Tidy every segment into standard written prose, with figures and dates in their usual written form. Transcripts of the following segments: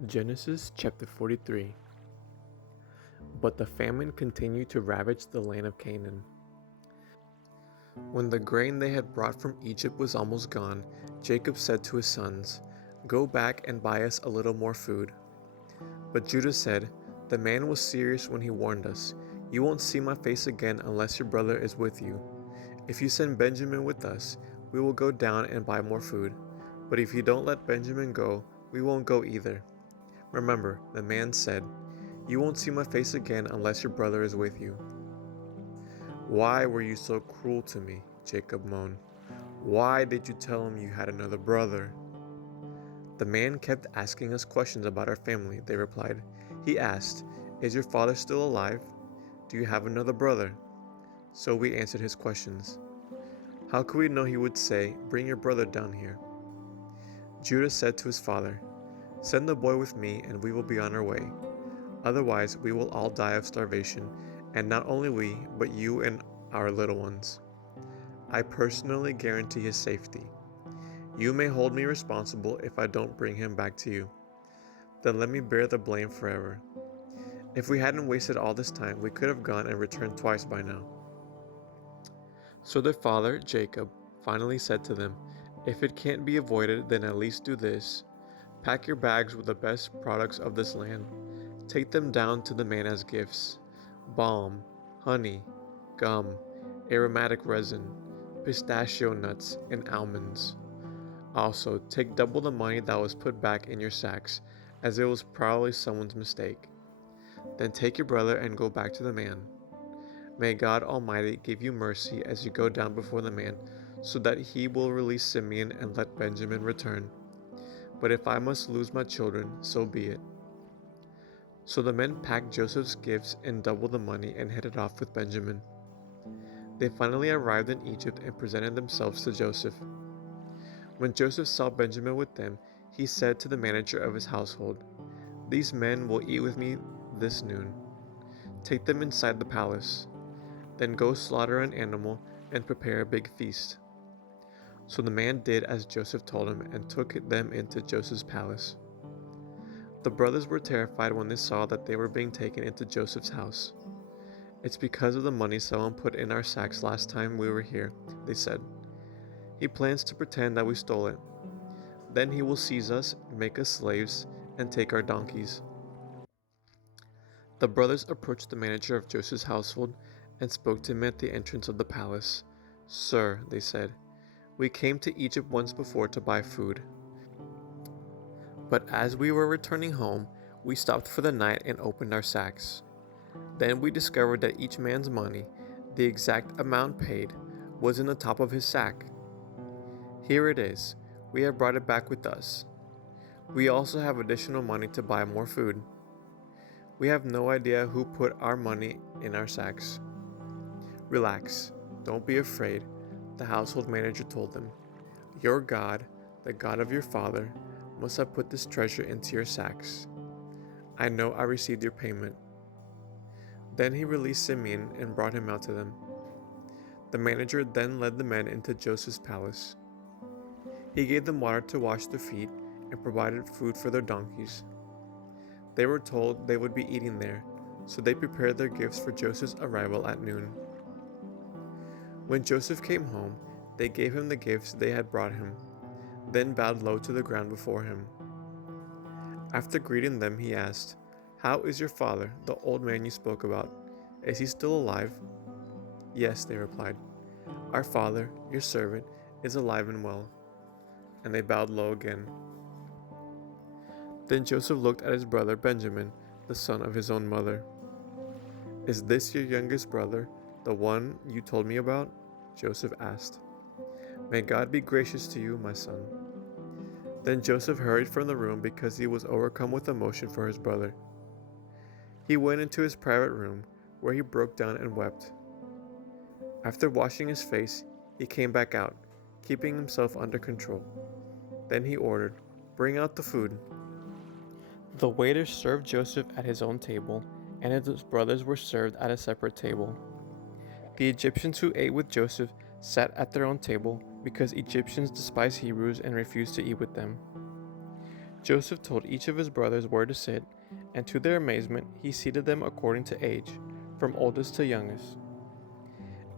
Genesis chapter 43. But the famine continued to ravage the land of Canaan. When the grain they had brought from Egypt was almost gone, Jacob said to his sons, "Go back and buy us a little more food." But Judah said, "The man was serious when he warned us. You won't see my face again unless your brother is with you. If you send Benjamin with us, we will go down and buy more food. But if you don't let Benjamin go, we won't go either." Remember, the man said, "You won't see my face again unless your brother is with you." "Why were you so cruel to me?" Jacob moaned. "Why did you tell him you had another brother?" "The man kept asking us questions about our family," they replied. "He asked, 'Is your father still alive? Do you have another brother?' So we answered his questions. How could we know he would say, 'Bring your brother down here'?" Judah said to his father, "Send the boy with me and we will be on our way. Otherwise we will all die of starvation, and not only we, but you and our little ones. I personally guarantee his safety. You may hold me responsible if I don't bring him back to you. Then let me bear the blame forever." If we hadn't wasted all this time, we could have gone and returned twice by now. So their father, Jacob, finally said to them, "If it can't be avoided, then at least do this. Pack your bags with the best products of this land. Take them down to the man as gifts: balm, honey, gum, aromatic resin, pistachio nuts, and almonds. Also, take double the money that was put back in your sacks, as it was probably someone's mistake. Then take your brother and go back to the man. May God Almighty give you mercy as you go down before the man, so that he will release Simeon and let Benjamin return. But if I must lose my children, so be it." So the men packed Joseph's gifts and doubled the money and headed off with Benjamin. They finally arrived in Egypt and presented themselves to Joseph. When Joseph saw Benjamin with them, he said to the manager of his household, "These men will eat with me this noon. Take them inside the palace. Then go slaughter an animal and prepare a big feast." So the man did as Joseph told him and took them into Joseph's palace. The brothers were terrified when they saw that they were being taken into Joseph's house. "It's because of the money someone put in our sacks last time we were here," they said. "He plans to pretend that we stole it. Then he will seize us, make us slaves, and take our donkeys." The brothers approached the manager of Joseph's household and spoke to him at the entrance of the palace. "Sir," they said, "we came to Egypt once before to buy food. But as we were returning home, we stopped for the night and opened our sacks. Then we discovered that each man's money, the exact amount paid, was in the top of his sack. Here it is. We have brought it back with us. We also have additional money to buy more food. We have no idea who put our money in our sacks." "Relax. Don't be afraid," the household manager told them. "Your God, the God of your father, must have put this treasure into your sacks. I know I received your payment." Then he released Simeon and brought him out to them. The manager then led the men into Joseph's palace. He gave them water to wash their feet and provided food for their donkeys. They were told they would be eating there, so they prepared their gifts for Joseph's arrival at noon. When Joseph came home, they gave him the gifts they had brought him, then bowed low to the ground before him. After greeting them, he asked, "How is your father, the old man you spoke about? Is he still alive?" "Yes," they replied. "Our father, your servant, is alive and well." And they bowed low again. Then Joseph looked at his brother Benjamin, the son of his own mother. "Is this your youngest brother, the one you told me about?" Joseph asked. "May God be gracious to you, my son." Then Joseph hurried from the room because he was overcome with emotion for his brother. He went into his private room, where he broke down and wept. After washing his face, he came back out, keeping himself under control. Then he ordered, "Bring out the food." The waiter served Joseph at his own table, and his brothers were served at a separate table. The Egyptians who ate with Joseph sat at their own table because Egyptians despise Hebrews and refused to eat with them. Joseph told each of his brothers where to sit, and to their amazement, he seated them according to age, from oldest to youngest.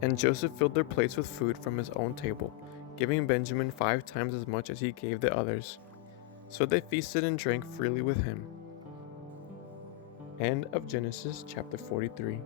And Joseph filled their plates with food from his own table, giving Benjamin 5 times as much as he gave the others. So they feasted and drank freely with him. End of Genesis chapter 43.